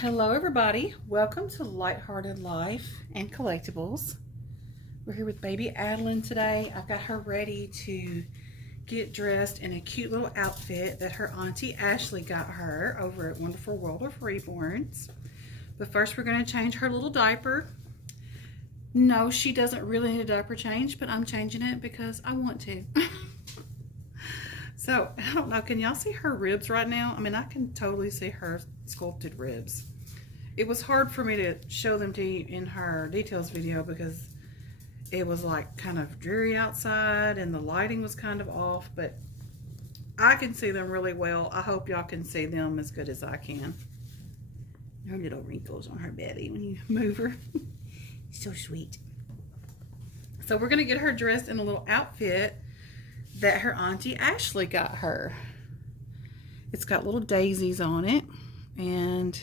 Hello everybody, welcome to Lighthearted Life and Collectibles. We're here with baby Adalyn today. I've got her ready to get dressed in a cute little outfit that her auntie Ashley got her over at Wonderful World of Reborns. But first we're going to change her little diaper. No, she doesn't really need a diaper change, but I'm changing it because I want to. So, I don't know, can y'all see her ribs right now? I mean, I can totally see her sculpted ribs. It was hard for me to show them to you in her details video because it was like kind of dreary outside and the lighting was kind of off, but I can see them really well. I hope y'all can see them as good as I can. Her little wrinkles on her belly when you move her. So sweet. So we're going to get her dressed in a little outfit that her auntie Ashley got her. It's got little daisies on it, and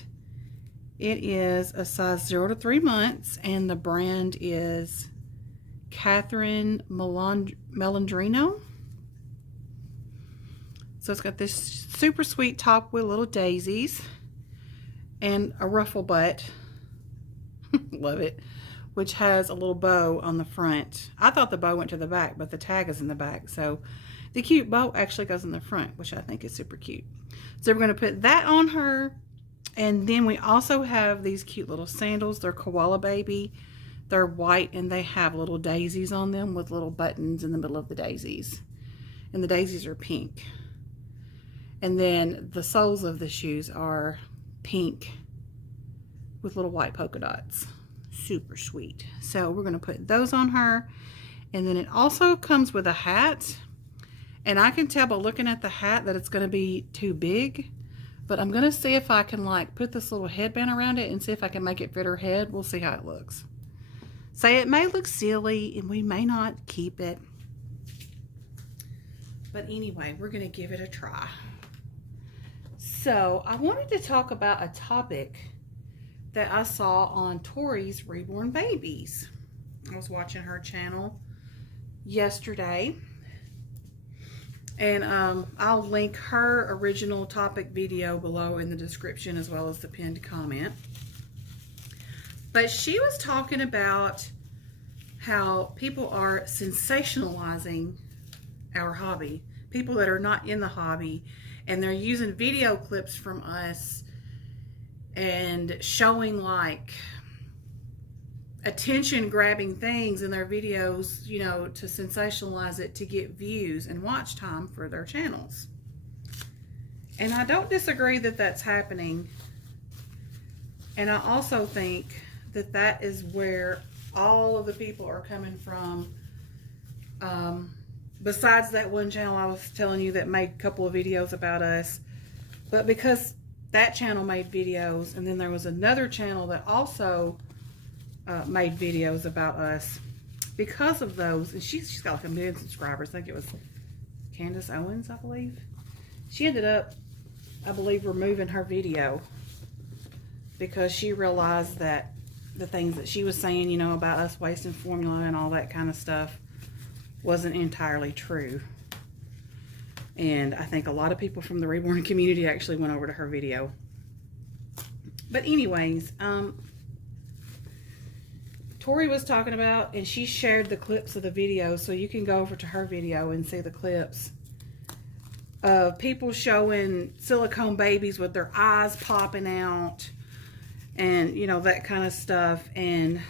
it is a size 0 to 3 months, and the brand is Catherine Melandrino. So it's got this super sweet top with little daisies and a ruffle butt. Love it. Which has a little bow on the front. I thought the bow went to the back, but the tag is in the back. So the cute bow actually goes in the front, which I think is super cute. So we're going to put that on her. And then we also have these cute little sandals. They're koala baby. They're white and they have little daisies on them with little buttons in the middle of the daisies. And the daisies are pink. And then the soles of the shoes are pink with little white polka dots. Super sweet. So we're going to put those on her, and then it also comes with a hat, and I can tell by looking at the hat that it's going to be too big, but I'm going to see if I can like put this little headband around it and see if I can make it fit her head. We'll see how it looks. So it may look silly and we may not keep it, but anyway, we're going to give it a try. So I wanted to talk about a topic that I saw on Tori's Reborn Babies. I was watching her channel yesterday, and I'll link her original topic video below in the description as well as the pinned comment. But she was talking about how people are sensationalizing our hobby, people that are not in the hobby, and they're using video clips from us and showing like attention grabbing things in their videos, you know, to sensationalize it to get views and watch time for their channels. And I don't disagree that that's happening. And I also think that that is where all of the people are coming from. Besides that one channel I was telling you that made a couple of videos about us, but because that channel made videos, and then there was another channel that also made videos about us. Because of those, and she's got like 1 million subscribers. I think it was Candace Owens, I believe. She ended up, I believe, removing her video because she realized that the things that she was saying, you know, about us wasting formula and all that kind of stuff wasn't entirely true. And I think a lot of people from the Reborn community actually went over to her video. But anyways, Tori was talking about, and she shared the clips of the video, so you can go over to her video and see the clips of people showing silicone babies with their eyes popping out and, you know, that kind of stuff. And,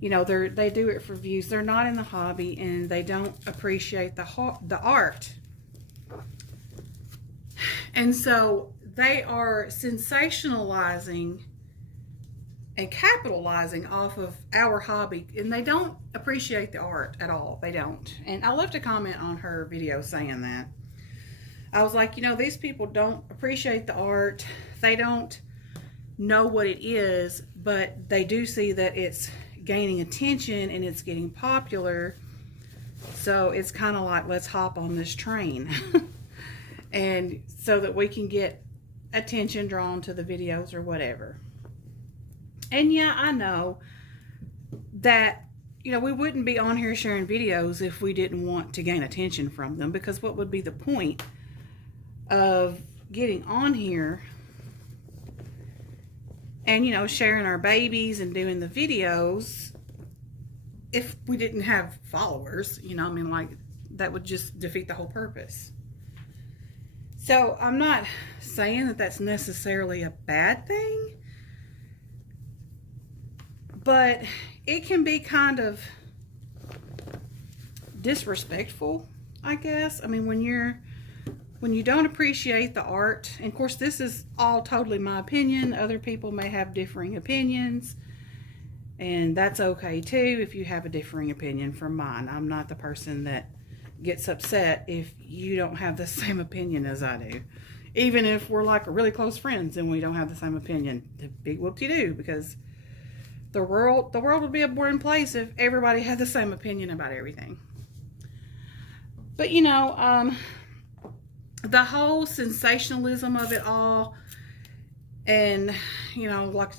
you know, they do it for views. They're not in the hobby, and they don't appreciate the art. And so they are sensationalizing and capitalizing off of our hobby, and they don't appreciate the art at all. They don't. And I left a comment on her video saying that. I was like, you know, these people don't appreciate the art. They don't know what it is, but they do see that it's gaining attention and it's getting popular. So it's kind of like, let's hop on this train. And so that we can get attention drawn to the videos or whatever. And yeah, I know that, you know, we wouldn't be on here sharing videos if we didn't want to gain attention from them, because what would be the point of getting on here and, you know, sharing our babies and doing the videos if we didn't have followers, you know, I mean, like, that would just defeat the whole purpose. So I'm not saying that that's necessarily a bad thing, but it can be kind of disrespectful, I guess. I mean, when you don't appreciate the art, and of course this is all totally my opinion, other people may have differing opinions, and that's okay too if you have a differing opinion from mine. I'm not the person that gets upset if you don't have the same opinion as I do. Even if we're like really close friends and we don't have the same opinion, the big whoop-de-doo, because the world would be a boring place if everybody had the same opinion about everything. But you know, the whole sensationalism of it all, and you know, like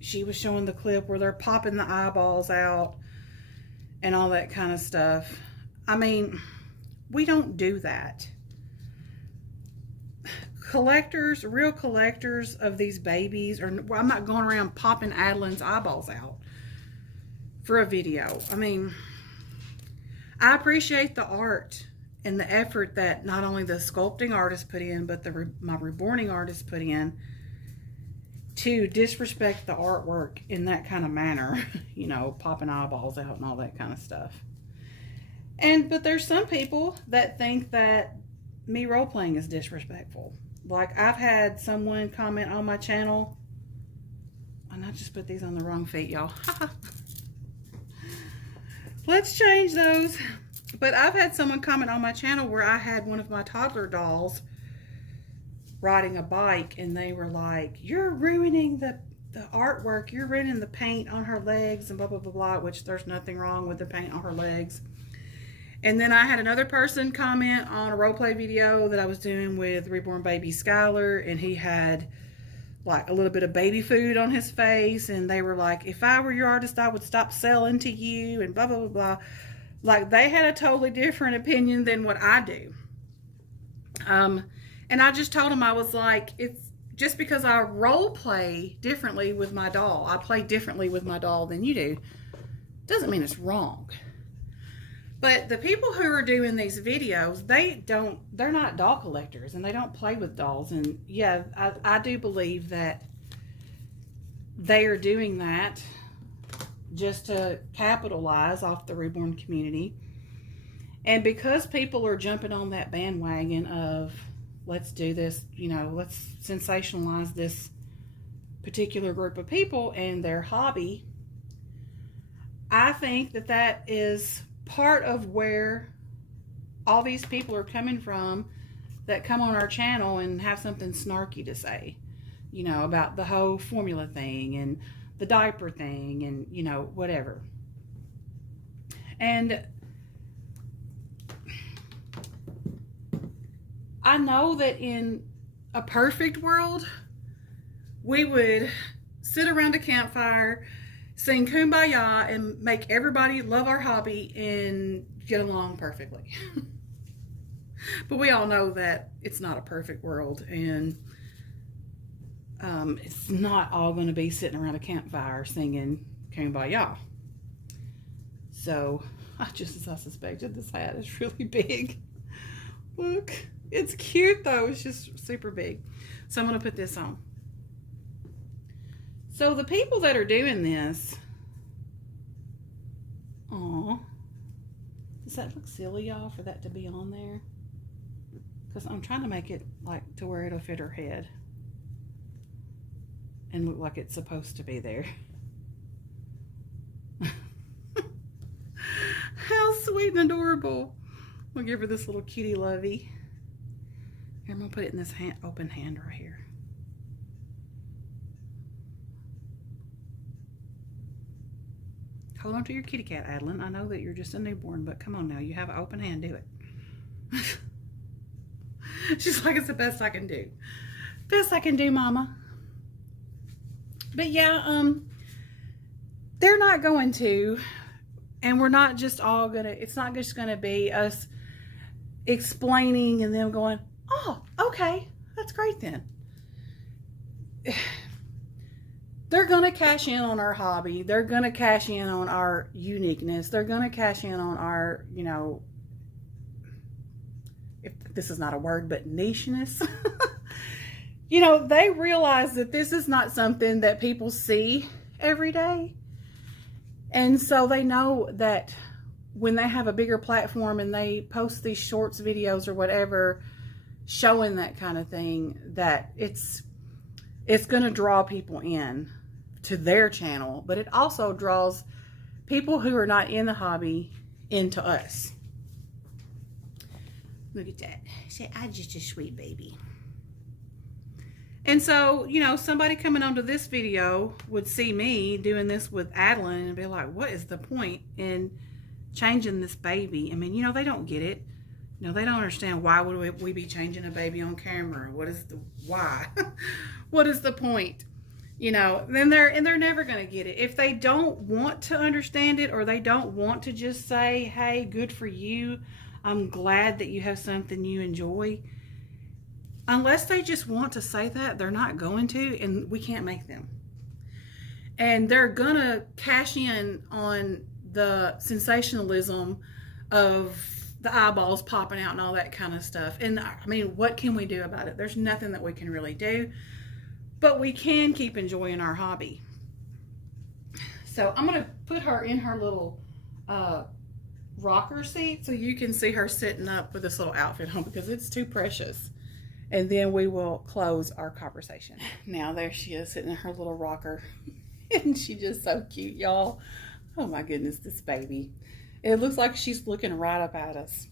she was showing the clip where they're popping the eyeballs out and all that kind of stuff. I mean, we don't do that. Collectors, real collectors of these babies, or well, I'm not going around popping Adalyn's eyeballs out for a video. I mean, I appreciate the art and the effort that not only the sculpting artist put in, but my reborning artist put in to disrespect the artwork in that kind of manner, you know, popping eyeballs out and all that kind of stuff. But there's some people that think that me role-playing is disrespectful. Like, I've had someone comment on my channel, and I just put these on the wrong feet, y'all. Let's change those. But I've had someone comment on my channel where I had one of my toddler dolls riding a bike, and they were like, you're ruining the artwork, you're ruining the paint on her legs, and blah, blah, blah, blah, which there's nothing wrong with the paint on her legs. And then I had another person comment on a roleplay video that I was doing with reborn baby Skylar, and he had like a little bit of baby food on his face, and they were like, if I were your artist, I would stop selling to you, and blah, blah, blah, blah. Like, they had a totally different opinion than what I do. And I just told him, I was like, it's just because I role play differently with my doll, I play differently with my doll than you do, doesn't mean it's wrong. But the people who are doing these videos, they're not doll collectors, and they don't play with dolls. And yeah, I do believe that they are doing that just to capitalize off the reborn community. And because people are jumping on that bandwagon of, let's do this, you know, let's sensationalize this particular group of people and their hobby, I think that that is part of where all these people are coming from that come on our channel and have something snarky to say, you know, about the whole formula thing and the diaper thing and, you know, whatever. And I know that in a perfect world, we would sit around a campfire, sing Kumbaya, and make everybody love our hobby and get along perfectly. But we all know that it's not a perfect world, and it's not all going to be sitting around a campfire singing Kumbaya. So, just as I suspected, this hat is really big. Look, it's cute though. It's just super big. So I'm going to put this on. So the people that are doing this, aw, does that look silly, y'all, for that to be on there? Because I'm trying to make it like to where it'll fit her head and look like it's supposed to be there. How sweet and adorable. We'll give her this little cutie lovey. Here, I'm going to put it in this open hand right here. Hold on to your kitty cat, Adalyn. I know that you're just a newborn, but come on now. You have an open hand. Do it. She's like, it's the best I can do. Best I can do, Mama. But yeah, they're not going to, and we're not just all gonna, it's not just gonna be us explaining and them going, oh, okay, that's great then. they're going to cash in on our hobby. They're going to cash in on our uniqueness. They're going to cash in on our, you know, if this is not a word, but nicheness. You know, they realize that this is not something that people see every day. And so they know that when they have a bigger platform and they post these shorts videos or whatever, showing that kind of thing, that it's going to draw people in to their channel, but it also draws people who are not in the hobby into us. Look at that. Say, I'm just a sweet baby. And so, you know, somebody coming onto this video would see me doing this with Adalyn and be like, what is the point in changing this baby? I mean, you know, they don't get it. You know, they don't understand, why would we be changing a baby on camera? What is the, why? What is the point? You know, then they're never going to get it. If they don't want to understand it, or they don't want to just say, hey, good for you, I'm glad that you have something you enjoy. Unless they just want to say that, they're not going to, and we can't make them. And they're going to cash in on the sensationalism of the eyeballs popping out and all that kind of stuff. And I mean, what can we do about it? There's nothing that we can really do, but we can keep enjoying our hobby. So I'm going to put her in her little rocker seat so you can see her sitting up with this little outfit on, because it's too precious. And then we will close our conversation. Now there she is sitting in her little rocker. And she's just so cute, y'all. Oh my goodness, this baby. It looks like she's looking right up at us.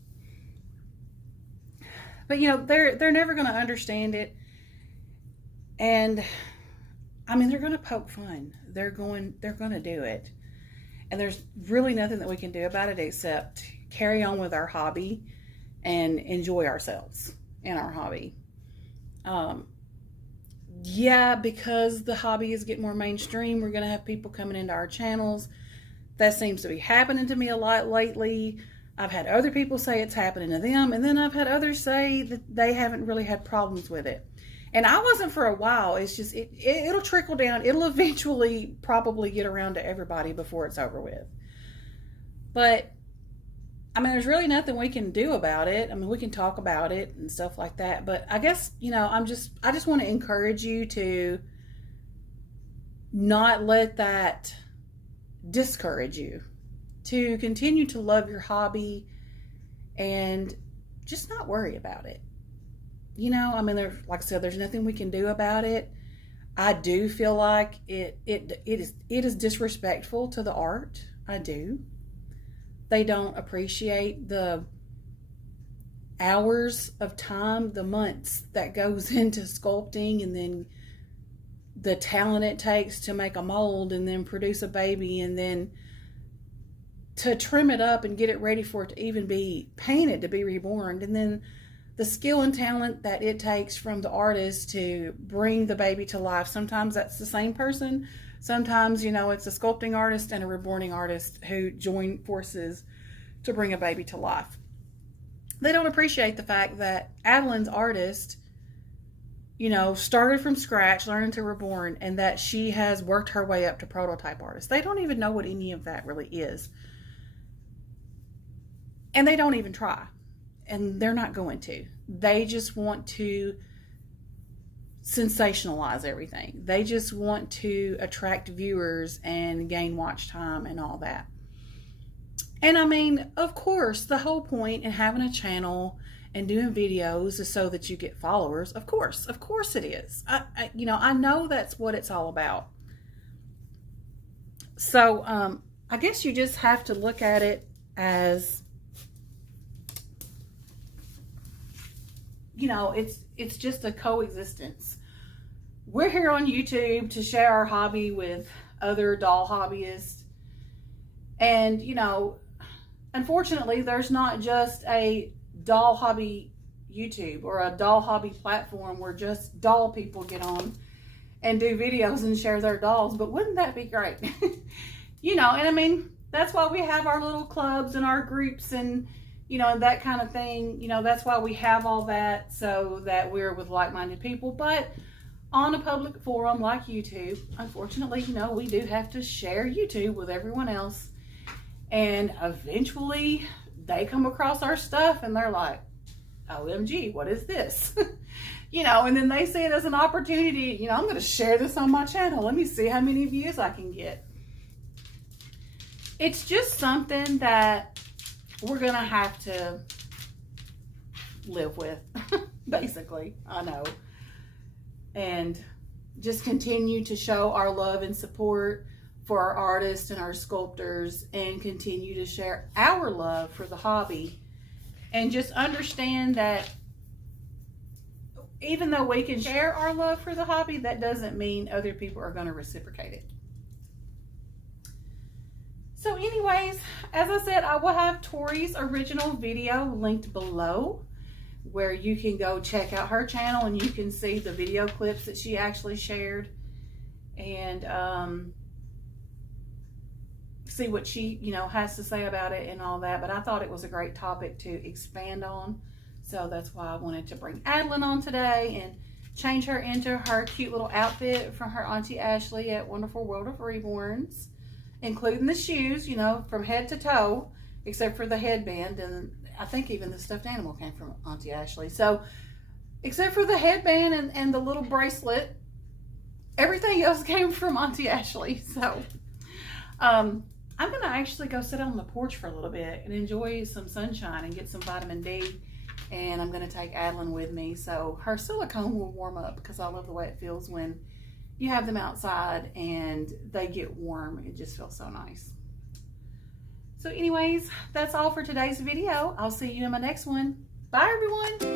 But you know, they're never going to understand it. And I mean, they're going to poke fun. They're going to do it. And there's really nothing that we can do about it except carry on with our hobby and enjoy ourselves in our hobby. Yeah, because the hobby is getting more mainstream, we're going to have people coming into our channels. That seems to be happening to me a lot lately. I've had other people say it's happening to them, and then I've had others say that they haven't really had problems with it. And I wasn't for a while. It's just, it'll trickle down. It'll eventually probably get around to everybody before it's over with. But I mean, there's really nothing we can do about it. I mean, we can talk about it and stuff like that. But I guess, you know, I just want to encourage you to not let that discourage you, to continue to love your hobby and just not worry about it. You know, I mean, like I said, there's nothing we can do about it. I do feel like it is disrespectful to the art. I do. They don't appreciate the hours of time, the months that goes into sculpting, and then the talent it takes to make a mold and then produce a baby, and then to trim it up and get it ready for it to even be painted, to be reborn, and then the skill and talent that it takes from the artist to bring the baby to life. Sometimes that's the same person. Sometimes, you know, it's a sculpting artist and a reborning artist who join forces to bring a baby to life. They don't appreciate the fact that Adalyn's artist, you know, started from scratch, learning to reborn, and that she has worked her way up to prototype artist. They don't even know what any of that really is. And they don't even try. And they're not going to. They just want to sensationalize everything. They just want to attract viewers and gain watch time and all that. And I mean, of course, the whole point in having a channel and doing videos is so that you get followers. Of course it is. You know, I know that's what it's all about. So I guess you just have to look at it as, you know, it's just a coexistence. We're here on YouTube to share our hobby with other doll hobbyists. And, you know, unfortunately, there's not just a doll hobby YouTube or a doll hobby platform where just doll people get on and do videos and share their dolls. But wouldn't that be great? You know, and I mean, that's why we have our little clubs and our groups and, you know, and that kind of thing. You know, that's why we have all that, so that we're with like-minded people. But on a public forum like YouTube. Unfortunately, you know, we do have to share YouTube with everyone else. And eventually they come across our stuff and they're like, OMG, what is this? You know, and then they see it as an opportunity. You know, I'm going to share this on my channel. Let me see how many views I can get. It's just something that we're going to have to live with, basically. I know. And just continue to show our love and support for our artists and our sculptors, and continue to share our love for the hobby. And just understand that even though we can share our love for the hobby, that doesn't mean other people are going to reciprocate it. So anyways, as I said, I will have Tori's original video linked below, where you can go check out her channel and you can see the video clips that she actually shared, and see what she, you know, has to say about it and all that. But I thought it was a great topic to expand on. So that's why I wanted to bring Adalyn on today and change her into her cute little outfit from her Auntie Ashley at Wonderful World of Reborns, including the shoes, you know, from head to toe, except for the headband. And I think even the stuffed animal came from Auntie Ashley. So except for the headband and the little bracelet, everything else came from Auntie Ashley. So I'm going to actually go sit on the porch for a little bit and enjoy some sunshine and get some vitamin D. And I'm going to take Adalyn with me so her silicone will warm up, because I love the way it feels when you have them outside and they get warm. It just feels so nice. So anyways, that's all for today's video. I'll see you in my next one. Bye, everyone.